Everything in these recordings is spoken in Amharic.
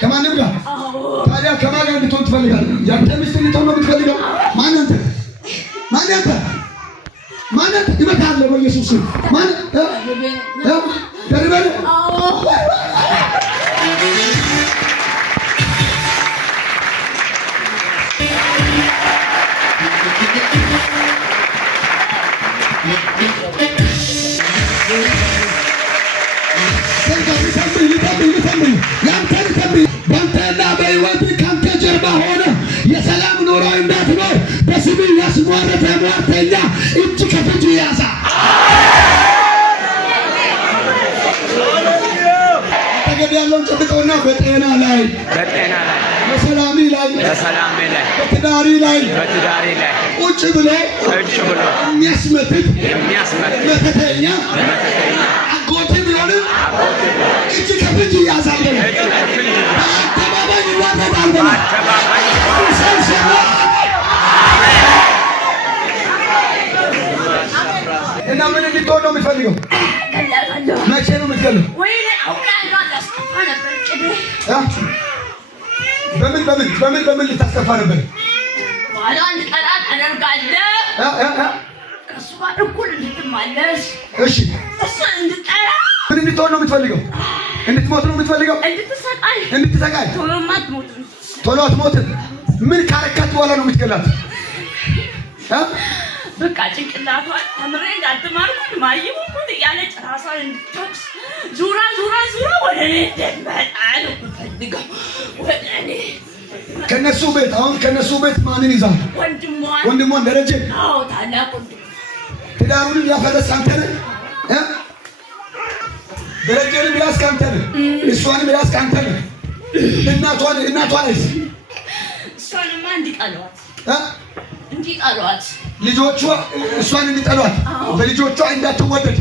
ከማንም ጋር ታዲያ ከማን ጋር እንድትሆን ትፈልጋለህ? ያንተ ሚስት እንድትሆን ነው የምትፈልገው? ማን አንተ? ይመታል በኢየሱስ ስም። ማን ደርበለ በአንተና በሕይወት ካንተ ጀርባ ሆነ የሰላም ኑሮ እንዳትኖር በስም ያስሟረተ ሟርተኛ እጅ ከፍንጅ ያዛ። አጠገብ ያለውን ጨብጠውና በጤና ላይ በሰላሚ ላይ በትዳሪ ላይ ቁጭ ብሎ የሚያስመትት መተተኛ አጎቴ ቢሆንም እጅ ከፍንጅ ያዛል። በአደባባይ ይዋረዳል። እና ምን እንድትሆን ነው የምትፈልገው? መቼ ነው የምትገለው? በምን ልታስከፋ ነበር? እሺ ምን እንድትሆን ነው የምትፈልገው? እንድትሞት ነው የምትፈልገው? እንድትሰቃይ ቶሎ አትሞትም። ምን ካረካት በኋላ ነው የምትገላት? በቃ ጭንቅላቷን ተምሬ እንዳትማርኩት ማይሙት እያለች ራሷን እንድትወቅስ ዙራ ወደ እኔ እንደመጣ ነው የምፈልገው። ወደ እኔ ከነሱ ቤት ማንን ይዛል? ወንድሟን ደረጀ። አዎ ታላቅ ወንድሟ። ትዳሩንም ያፈረስክ አንተ ነህ። ደረጀንም ያስክ አንተ ነህ። እሷንም ያስክ አንተ ነህ። እናቷንስ እሷንማ እንዲጠሏት ልጆቿ እሷን እንዲጠሏት በልጆቿ እንዳትወደድ።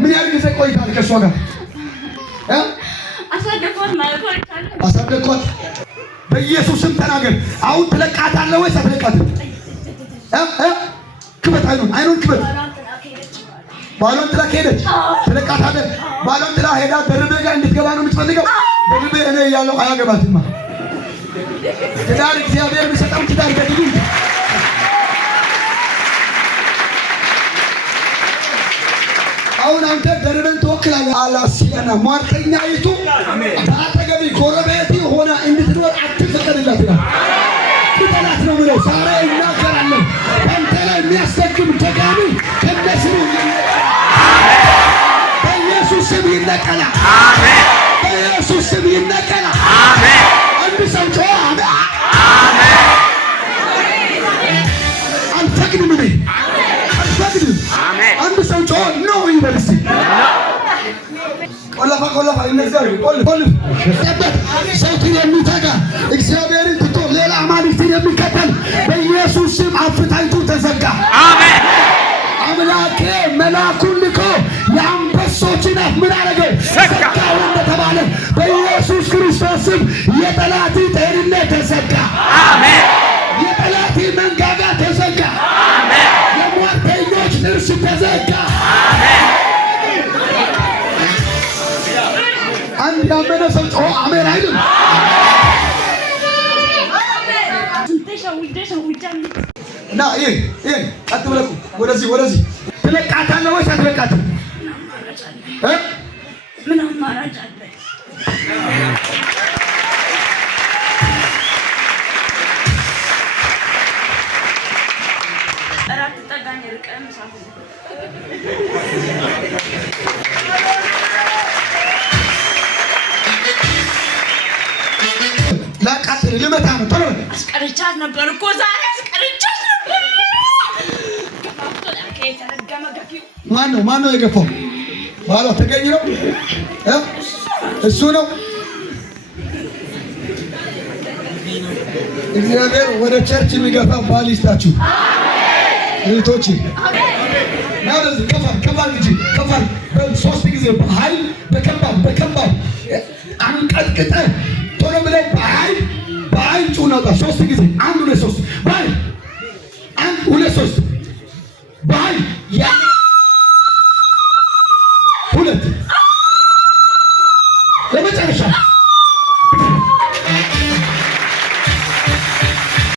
ምን ያህል ጊዜ ቆይታል ከእሷ ጋር? አሳደግኳት። በኢየሱስም ተናገር። አሁን ትለቃታለህ ወይስ አትለቃትም? ክበት አይኑን ክበት። ባሏን ጥላ ከሄደች ትለቃታለህ? ባሏን ጥላ ሄዳ ደርቤ ጋር እንድትገባ ነው የምትፈልገው? ደርቤ እኔ እያለሁ አያገባትማ። ትዳር እግዚአብሔር የሚሰጠው ትዳር ገድሉ። አሁን አንተ ደርበን ትወክላለህ። አላሲያና ሟርተኛይቱ በአጠገቢ ጎረቤት ሆና እንድትኖር አትፈቀድላት ይላል። ትጠላት ነው ብለው ዛሬ እናገራለሁ። በአንተ ላይ የሚያስደግም ደጋሚ ከነስሩ በኢየሱስ ስም ይነቀላል። በኢየሱስ ስም ይነቀላል። አንድ ሰው ጮኸ አሜን። አልፈቅድም እኔ አልፈቅድም። አንድ ሰው ጮኸ ነው ይበል እስኪ። ቆለፋ እነዚያ ቆልፍ ሰውትን የሚተጋ እግዚአብሔርን ትቶ ሌላ አማልክትን የሚከተል በኢየሱስ ስም አፍታይቱ ተዘጋ። አሜን። አምላኬ መልአኩን ልኮ የአንበሶችን አፍ ምን አደረገው? ዘጋው እንደተባለ በኢየሱስ ክርስቶስ ስም የጠላት ጤንነት ተዘጋ። አሜን። የጠላት መንጋጋ ተዘጋ። አሜን። የሟርተኞች ጥርስ ተዘጋ። አሜን። አንድ ያመነ ሰው ጮኸ አሜን አይልም? እና ይሄ ቀጥ ብለህ ወደዚህ ትለቃታለህ ወይስ አትለቃትም? ምን አማራጭ አለ? እራት ጠጋኝ ርቀም ሳፉ ላቃጥል ልመታ ነው። ቶሎ አስቀርቻት ነበር እኮ ዛሬ አስቀርቻት ነበር። ማን ነው የገፋው? ባሏ ተገኝ ነው እሱ ነው። እግዚአብሔር ወደ ቸርች የሚገፋ ባል ይስጣችሁ እህቶቼ። ናውደዚህ ከባድ ልጅ ሶስት ጊዜ በኃይል በከባድ አንቀጥቅጠህ ቶሎ ብለህ በኃይል ጩኸት አውጣ። ሶስት ጊዜ 1 2 3 በኃይል 1 2 3 በኃይል 2 ለመጨረሻ